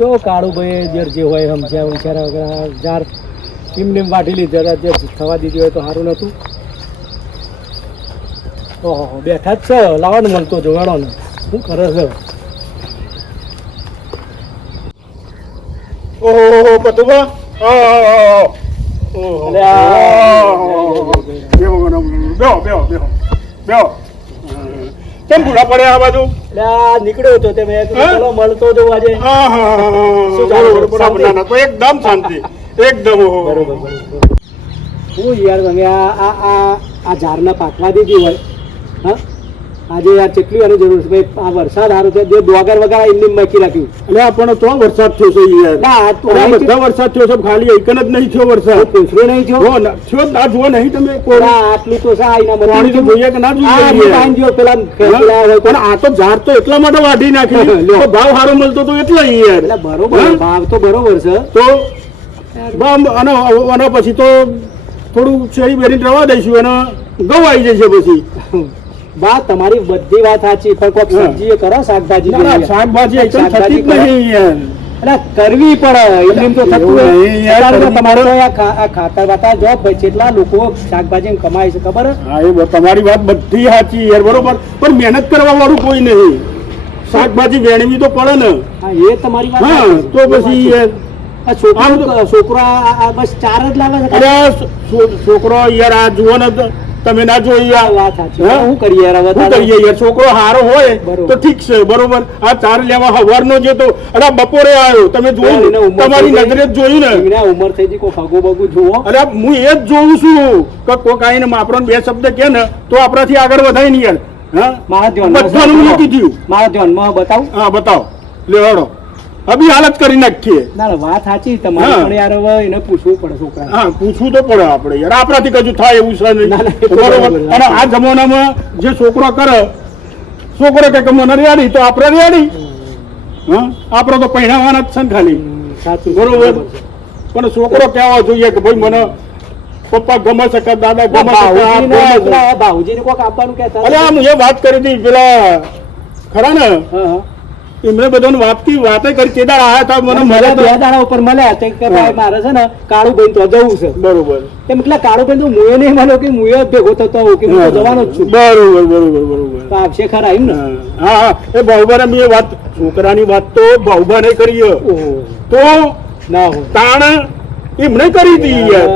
તો કાળું ભાઈ જર જે હોય સમજ્યા વિચારા વગર જાર એમને એમ વાટી લીધા હતા. જે થવા દીધી હોય તો સારું નહોતું. ઓહો બેઠા જ છે. લાવો ને મળતો જોવાડો ને. શું કરે છે? ઓહો પતુભા? ઓહો. બેહો બેહો બેહો. બેહો. કેમ ભૂલા પડ્યા આ બાજુ? આ નીકળ્યો હતો તે મેં ચલો મળતો તો આજે. બરાબર ના ના તો એકદમ શાંતિ. એકદમ બરોબર હું યાર તમે આ આ આ ઝાડને પાકવા દીધી હોય હા? આજે યાર કેટલી વાર જરૂર છે ભાઈ આ વરસાદ સારો છે. જે ડોગર વગર એમને મચી રાખ્યું. અલે આપણો તો વરસાદ થયો છે યાર. બધા વરસાદ થયો છે ખાલી એક જ નહીં થયો વરસાદ. પૂછવું નહીં થયો? થયો ના જુઓ નહીં તમે કોરા આટલું તો છે આ મને પાણી તો જોઈએ કે ના જોઈએ આ? જો પેલા પણ આ તો ઝાડ તો એટલા માટે વાઢી નાખી. તો ભાવ સારો મળતો તો એટલા યાર. એટલે બરોબર ભાવ તો બરોબર છે. તો બમ અને અને પછી તો થોડું શેરી બેરી રવા દઈશું અને ગવાઈ આવી જશે પછી. બા તમારી બધી વાત સાચી. પણ કોઈક સબ્જી કરો શાકભાજી. શાકભાજી થતી જ નહીં એટલે કરવી પડે. એમ તો થતું તમારે આ ખાતર વાતા જો કેટલા લોકો શાકભાજી કમાય છે ખબર? હા એ તમારી વાત બધી સાચી યાર બરોબર. પણ મહેનત કરવા વાળું કોઈ નહીં. શાકભાજી વેણવી તો પડે ને. હા એ તમારી વાત હા તો પછી છોકરા છોકરો બસ ચાર જ લાવે છે. છોકરો યાર આ જુઓ ને તમે ના જોઈ યાર સાચી. શું કરીએ યાર કરીએ છોકરો હારો હોય તો ઠીક છે બરોબર. આ ચાર લેવા હવારનો જે તો અરે બપોરે આવ્યો તમે જોયું તમારી નજરે જ જોયું ને. ઉમર થઈ ગઈ કોઈ ફગો બગુ જોવો અરે હું એ જ જોઉં છું કે કોક આઈને આપણને બે શબ્દ કે ને તો આપણાથી આગળ વધાય નહીં યાર. હા? મારા ધ્યાન બધાનું. મૂકી દીધું મારા ધ્યાનમાં બતાવું. હા બતાવો. લેવાડો અભી હાલત કરી નાખીએ. ના વાત સાચી તમારી પણ યાર હવે એને પૂછવું પડે છોકરા. હા પૂછવું તો પડે આપણે. યાર આપણાથી કજુ થાય એવું છે નહીં. બરોબર. અને આ જમાનામાં જે છોકરો કરે છોકરો કે મને રેડી તો આપણે રેડી. હા આપણે તો પહેરાવાના જ છે ને ખાલી. સાચું બરોબર? પણ છોકરો કહેવા જોઈએ કે ભાઈ મને પપ્પા ગમે છે કે દાદા ગમે છે. ભાવજીને કોક આપવાનું કહેતા અરે આમ એ વાત કરી હતી પેલા ખરા ને? હા. એમને બધાને વાત કી વાતે કરી તે દાડા આયા તા મને મને મળ્યા બે દાડા ઉપર મળ્યા તે કે ભાઈ મારે છે ને કાળુ ભાઈ તો જવું છે. બરોબર. તેમ એટલે કાળુ ભાઈ તો મુએ નહીં માનો કે મુએ ભેગો થતો હોઉં કે હું જવાનો જ છું. બરોબર બરોબર બરોબર. તો આપશે ખરા એમ ને? હા હા એ ભાઉભાને મેં વાત છોકરાની વાત તો ભાઉભાને કરી. તો ના હો તાણ એમણે કરી હતી યાર.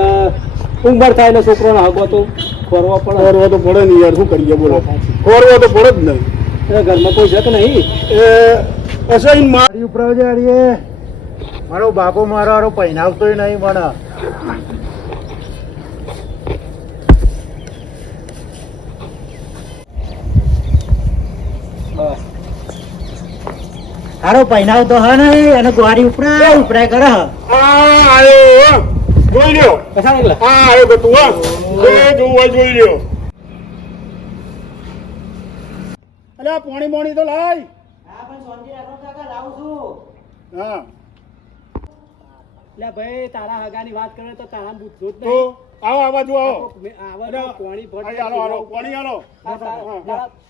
ઉંમર થાય એટલે છોકરો હગો તો ફરવા પડે. ખોરવો તો પડે ને યાર શું કરીએ બોલો. ખોરવો તો પડે જ નહીં. ઘરમાં કોઈ છે કે નહીં? એ અસાઈન મારી ઉપર જાડીએ મારો બાપો મારો હારો પહેરાવતોય નહીં મને હારો પહેરાવતો હે ને અને ગ્વારી ઉપર ઉપરાય કરે હે. આયો જોઈ લ્યો. કસા એકલા? હા આયો હો. એ જોવા જોઈ લ્યો. અલે પાણી પોણી મોણી તો લાય. હા. એટલે ભાઈ તારા હગાની વાત કરે તો તારા બુદ્ધો જ નહીં. આવો આ આવો આવા કોણી ભટ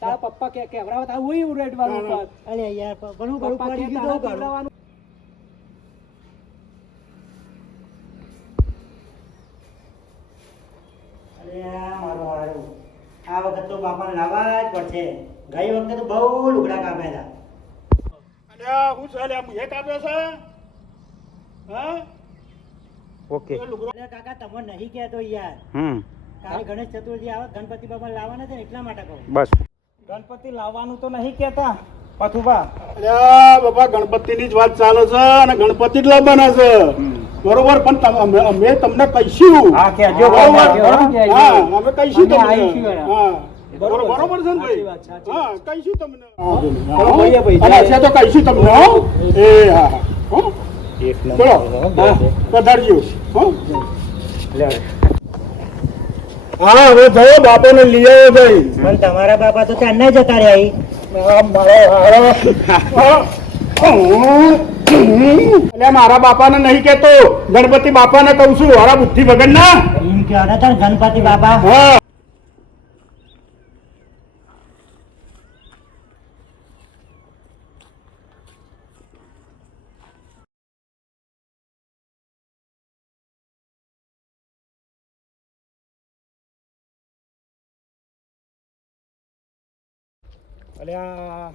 તારા- પપ્પા કે હોય. ઉપર. અરે યાર ઘણું ઘણું પડી ગયું તો વખત તો બાપાને લાવવા જ પડશે. ગઈ વખતે તો બહુ લુગડા કાપ્યા હતા અલ્યા હું છે અલ્યા મુએ કાપ્યો છે? હા? ઓકે. લુગડો કાકા તમને નહીં કહેતો યાર. હમ. કાલે ગણેશ ચતુર્થી આવે ગણપતિ બાપા લાવવાના છે ને એટલા માટે કહું. બસ. ગણપતિ લાવવાનું તો નહીં કેતા પથુભા. અરે બાપા ગણપતિની જ વાત ચાલે છે અને ગણપતિ જ લાવવાના છે. બરોબર પણ તમ- અમે અમે તમને કહીશું. હા, કહેજો, બરોબર? હા. અમે કહીશું તમને. હા. બરોબર છે. ને ભાઈ? હા કહીશું તમને. ચલો, ભાઈએ ભાઈ, અને જય. તો કહીશું તમને હો? એ હા હા. ચલો પધારજો. હો? હા હવે થયો બાપાને લઈ આવ્યો ભાઈ. પણ તમારા બાપા તો ત્યાં નહીં જતા રહ્યા મારો મારા બાપાને નહીં કેતો ગણપતિ બાપાને કહું છું હારા બુદ્ધિ વગર ના ને ગણપતિ બાપા. અલ્યા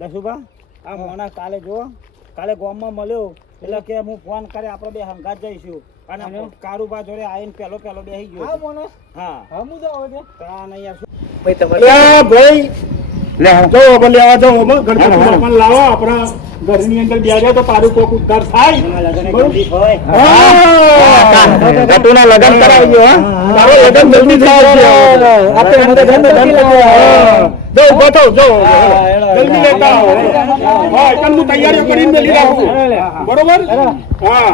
દસુભા આ મોણા કાલે જો કાલે ગામમાં મળ્યો એટલે કે હું ફોન કરે આપણે બે હંગાત જઈશું. અને કારુબા જોડે આવીને પેલો પેલો બેસી ગયો. હા તા નહીં યાર શું? અલ્યા ભાઈ જો હવે લેવા જાઓ હવે ગણપતિ બાપાને લાવો આપણા ઘરની અંદર બેસે તો તારું કોક ઉદ્ધાર થાય. લગન લગન કરાવજો હા તારો લગન જલ્દી થઈ. આપણે જો ઊભો થાવ, જો. જલ્દી લેતા આવો. હા એકદમ તૈયારીઓ કરીને મેલી રાખું. બરોબર? હા.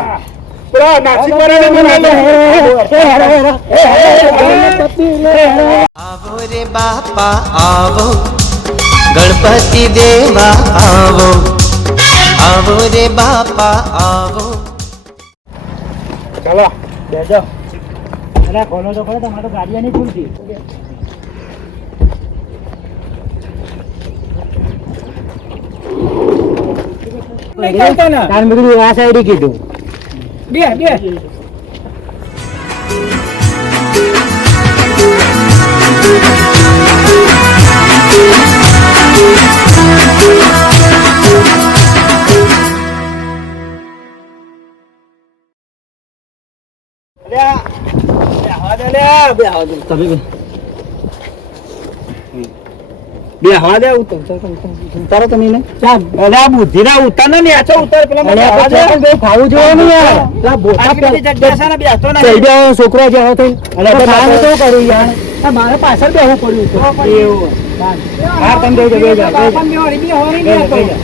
આવો રે બાપા આવો. ગણપતિ દેવા આવો. આવો રે બાપા આવો. ચાલો બેજો. અરે ખોલો તો ખરો તમારે ગાડી નહીં ખુલતી. તાર મેં આ સાઈડે કીધું. બે બે. બે હવા દે. ઉતર ઉતારો તમે ને અરે આ બુદ્ધિ ના ઉતાર ને નેચો ઉતાર પેલા મને હવા દે. ખાવું જોઈએ ને યાર. આટલી બધી જગ્યા છે ને બેસતો થઈ નહીં જાવ છોકરો જે થઈ અરે તો મારે- શું કરું યાર? મારે પાછળ બેહવું પડ્યું તો એવું હા તમે બેજો બેજો હતો. બેજો